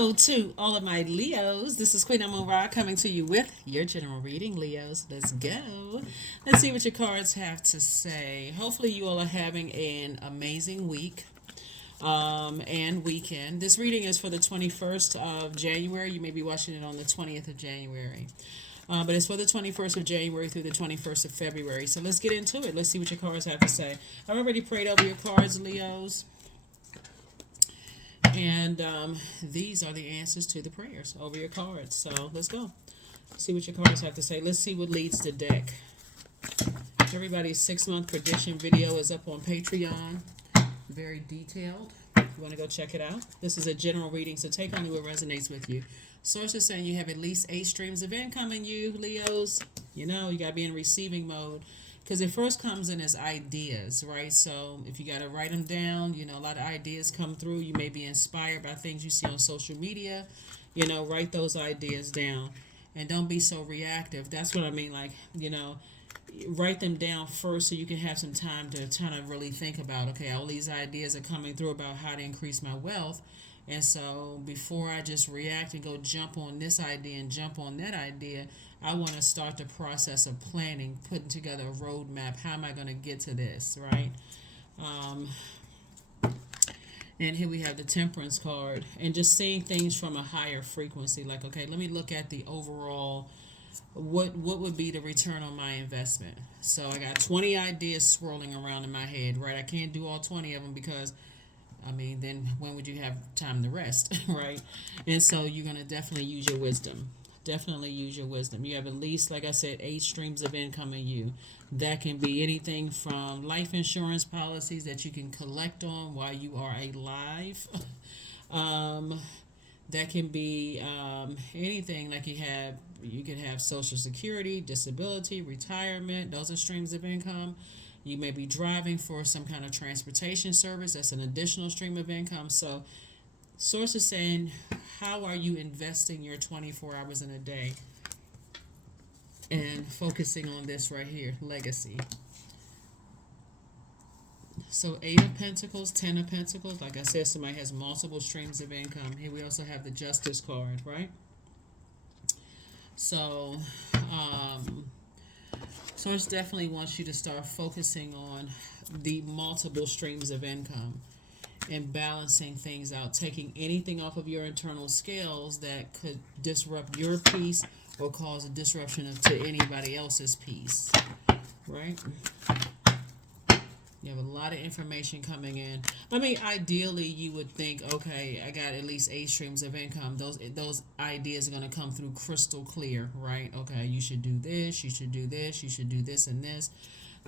Hello to all of my Leos. This is Queen Amun Ra coming to you with your general reading, Leos. Let's go. Let's see what your cards have to say. Hopefully, you all are having an amazing week and weekend. This reading is for the 21st of January. You may be watching it on the 20th of January. But it's for the 21st of January through the 21st of February. So let's get into it. Let's see what your cards have to say. I've already prayed over your cards, Leos. And these are the answers to the prayers over your cards. So let's go. See what your cards have to say. Let's see what leads the deck. Everybody's 6-month prediction video is up on Patreon. Very detailed. If you want to go check it out. This is a general reading, so take only what resonates with you. Source is saying you have at least 8 streams of income in you, Leos. You know, you got to be in receiving mode. Because it first comes in as ideas, right? So if you got to write them down, you know, a lot of ideas come through. You may be inspired by things you see on social media. You know, write those ideas down. And don't be so reactive. That's what I mean. Like, you know, write them down first so you can have some time to kind of really think about, okay, all these ideas are coming through about how to increase my wealth. And so before I just react and go jump on this idea and jump on that idea, I want to start the process of planning, putting together a roadmap. How am I going to get to this, right? Um, and here we have the Temperance card. And just seeing things from a higher frequency. Like, okay, let me look at the overall, what would be the return on my investment? So I got 20 ideas swirling around in my head, right? I can't do all 20 of them because then when would you have time to rest, right? And so you're going to definitely use your wisdom. Definitely use your wisdom. You have at least, like I said, 8 streams of income in you. That can be anything from life insurance policies that you can collect on while you are alive. That can be anything like you can have Social Security, disability, retirement. Those are streams of income. You may be driving for some kind of transportation service. That's an additional stream of income. So Source is saying, how are you investing your 24 hours in a day? And focusing on this right here, legacy. So 8 of Pentacles, 10 of Pentacles. Like I said, somebody has multiple streams of income. Here we also have the Justice card, right? So, Source definitely wants you to start focusing on the multiple streams of income and balancing things out, taking anything off of your internal scales that could disrupt your peace or cause a disruption to anybody else's peace, right? You have a lot of information coming in. Ideally, you would think, okay, I got at least 8 streams of income. Those ideas are going to come through crystal clear, right? Okay, you should do this, you should do this, you should do this and this.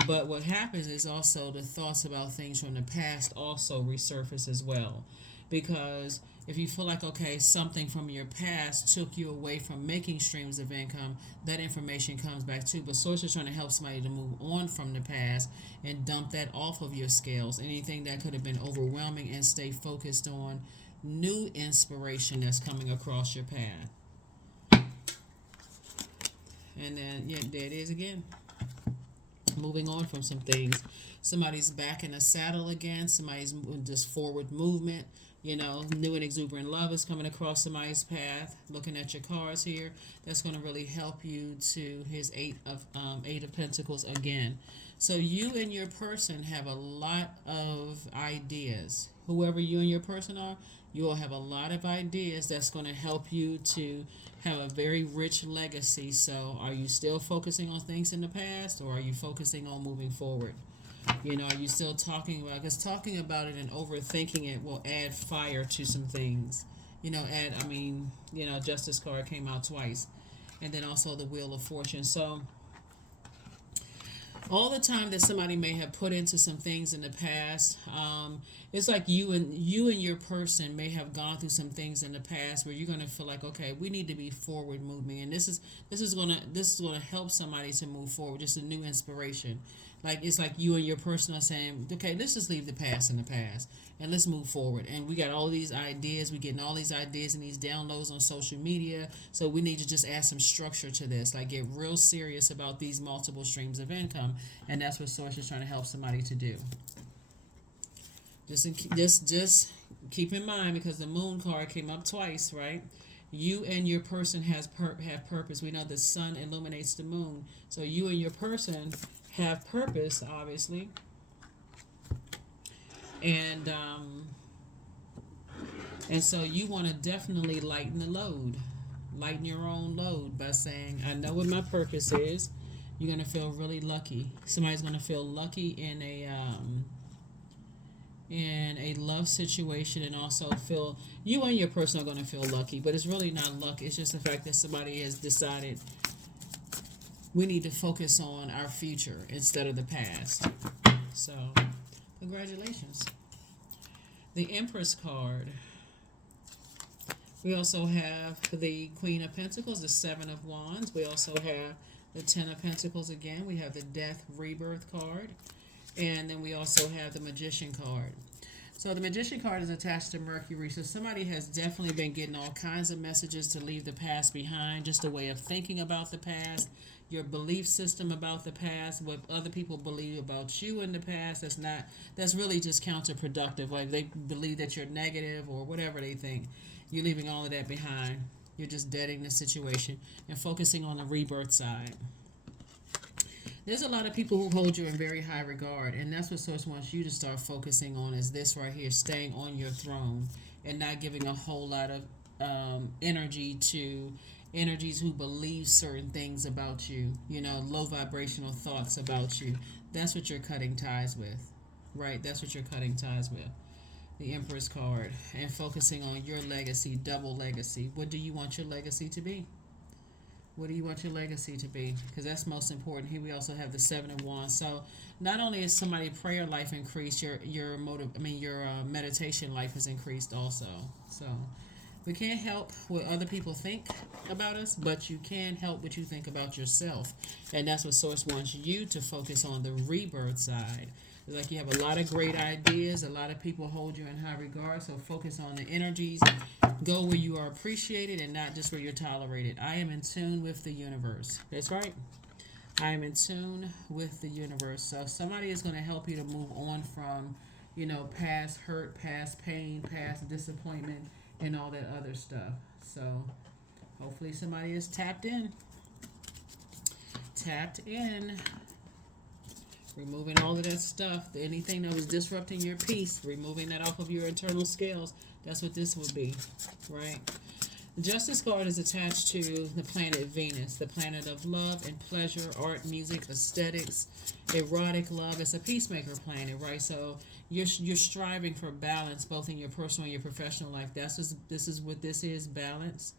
But what happens is also the thoughts about things from the past also resurface as well. Because if you feel like, okay, something from your past took you away from making streams of income, that information comes back too. But Source is trying to help somebody to move on from the past and dump that off of your scales. Anything that could have been overwhelming, and stay focused on new inspiration that's coming across your path. And then, yeah, there it is again. Moving on from some things. Somebody's back in a saddle again. Somebody's just forward movement. You know, new and exuberant love is coming across somebody's path. Looking at your cards here, that's going to really help you to his 8 of Pentacles again. So you and your person have a lot of ideas. Whoever you and your person are, you will have a lot of ideas that's going to help you to have a very rich legacy. So are you still focusing on things in the past, or are you focusing on moving forward? You know, are you still talking about, because talking about it and overthinking it will add fire to some things. Justice card came out twice. And then also the Wheel of Fortune. So all the time that somebody may have put into some things in the past, it's like you and your person may have gone through some things in the past where you're going to feel like, okay, we need to be forward moving, and this is going to help somebody to move forward. Just a new inspiration. Like, it's like you and your person are saying, okay, let's just leave the past in the past and let's move forward. And we got all these ideas. We're getting all these ideas and these downloads on social media. So we need to just add some structure to this. Like, get real serious about these multiple streams of income. And that's what Source is trying to help somebody to do. Just keep in mind, because the moon card came up twice, right? You and your person have purpose. We know the sun illuminates the moon, so you and your person have purpose, obviously, and so you want to definitely lighten the load, lighten your own load by saying, "I know what my purpose is." You're gonna feel really lucky. Somebody's gonna feel lucky in a love situation, and also feel you and your person are going to feel lucky, but it's really not luck. It's just the fact that somebody has decided we need to focus on our future instead of the past. So congratulations. The Empress card. We also have the Queen of Pentacles, the Seven of Wands. We also have the Ten of Pentacles again. We have the Death Rebirth card. And then we also have the Magician card. So the Magician card is attached to Mercury. So somebody has definitely been getting all kinds of messages to leave the past behind. Just a way of thinking about the past, your belief system about the past, what other people believe about you in the past. That's really just counterproductive. Like they believe that you're negative or whatever they think. You're leaving all of that behind. You're just deading the situation and focusing on the rebirth side. There's a lot of people who hold you in very high regard, and that's what Source wants you to start focusing on, is this right here, staying on your throne and not giving a whole lot of energy to energies who believe certain things about you, low vibrational thoughts about you. That's what you're cutting ties with, right? That's what you're cutting ties with. The Empress card, and focusing on your legacy, double legacy. What do you want your legacy to be? What do you want your legacy to be? Because that's most important. Here we also have the Seven of Wands. So not only is somebody's prayer life increased, your meditation life is increased also. So we can't help what other people think about us, but you can help what you think about yourself. And that's what Source wants you to focus on, the rebirth side. It's like you have a lot of great ideas. A lot of people hold you in high regard. So focus on the energies. Go where you are appreciated and not just where you're tolerated. I am in tune with the universe. That's right. I am in tune with the universe. So somebody is going to help you to move on from, past hurt, past pain, past disappointment, and all that other stuff. So hopefully somebody is tapped in. Tapped in. Removing all of that stuff, anything that was disrupting your peace, removing that off of your internal scales. That's what this would be, right? The Justice card is attached to the planet Venus, the planet of love and pleasure, art, music, aesthetics, erotic love. It's a peacemaker planet, right? So you're striving for balance, both in your personal and your professional life. This is what this is, balance.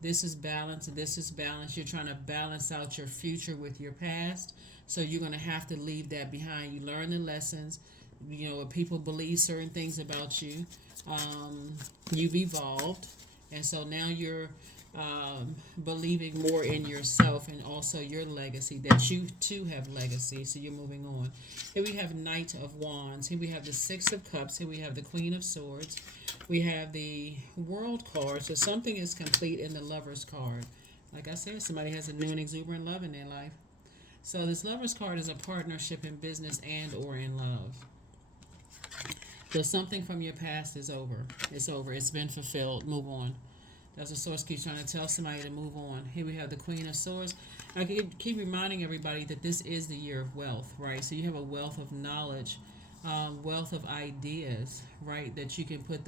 This is balance, and this is balance. You're trying to balance out your future with your past. So you're going to have to leave that behind. You learn the lessons. People believe certain things about you. You've evolved. And so now you're believing more in yourself and also your legacy, that you too have legacy. So you're moving on. Here we have Knight of Wands. Here we have the Six of Cups. Here we have the Queen of Swords. We have the World card. So something is complete in the Lover's card. Like I said, somebody has a new and exuberant love in their life. So this Lover's card is a partnership in business and or in love. So something from your past is over. It's over. It's been fulfilled. Move on. That's what Source keeps trying to tell somebody, to move on. Here we have the Queen of Swords. I keep reminding everybody that this is the year of wealth, right? So you have a wealth of knowledge, wealth of ideas, right? That you can put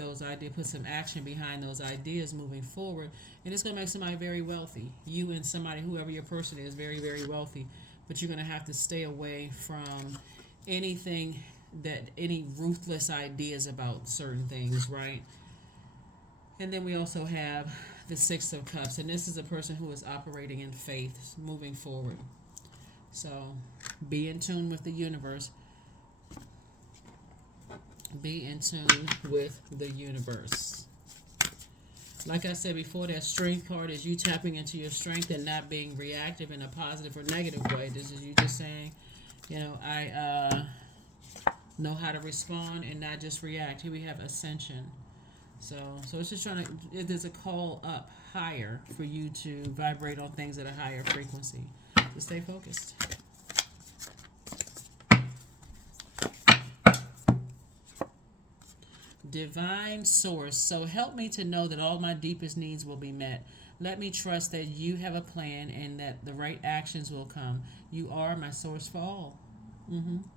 some action behind those ideas moving forward. And it's going to make somebody very wealthy. You and somebody, whoever your person is, very, very wealthy. But you're going to have to stay away from any ruthless ideas about certain things, right? And then we also have the Six of Cups. And this is a person who is operating in faith, moving forward. So be in tune with the universe. Be in tune with the universe. Like I said before, that Strength card is you tapping into your strength and not being reactive in a positive or negative way. This is you just saying, I know how to respond and not just react. Here we have Ascension. So it's just there's a call up higher for you to vibrate on things at a higher frequency. So stay focused. Divine source. So help me to know that all my deepest needs will be met. Let me trust that you have a plan and that the right actions will come. You are my source for all.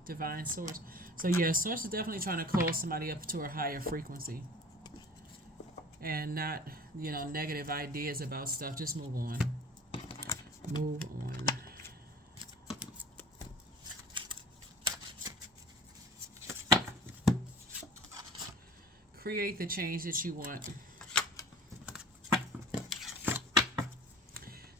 Divine source. So yeah, source is definitely trying to call somebody up to a higher frequency and not, negative ideas about stuff. Just move on. Move on. Create the change that you want.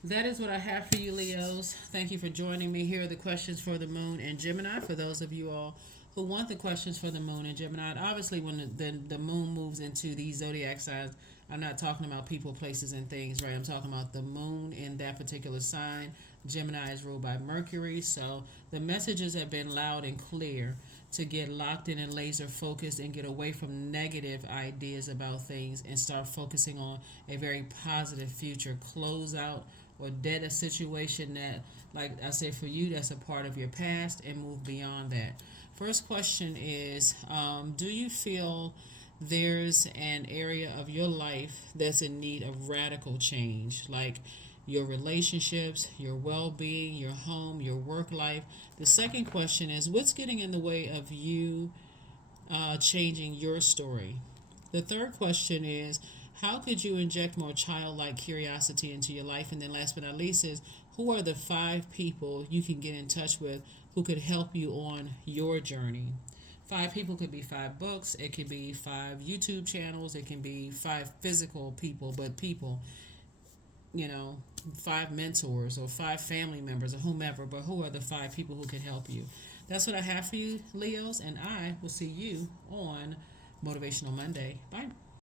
That is what I have for you, Leos. Thank you for joining me. Here are the questions for the moon and Gemini. For those of you all who want the questions for the moon and Gemini, obviously when the moon moves into these zodiac signs, I'm not talking about people, places, and things, right? I'm talking about the moon in that particular sign. Gemini is ruled by Mercury, so the messages have been loud and clear to get locked in and laser focused and get away from negative ideas about things and start focusing on a very positive future. Close out or dead a situation that, like I said, for you, that's a part of your past, and move beyond that. First question is, do you feel there's an area of your life that's in need of radical change, like your relationships, your well-being, your home, your work life? The second question is, what's getting in the way of you changing your story? The third question is, how could you inject more childlike curiosity into your life? And then last but not least is, who are the 5 people you can get in touch with who could help you on your journey? 5 people could be 5 books. It could be 5 YouTube channels. It can be 5 physical people, but people, 5 mentors or 5 family members or whomever. But who are the 5 people who can help you? That's what I have for you, Leos, and I will see you on Motivational Monday. Bye.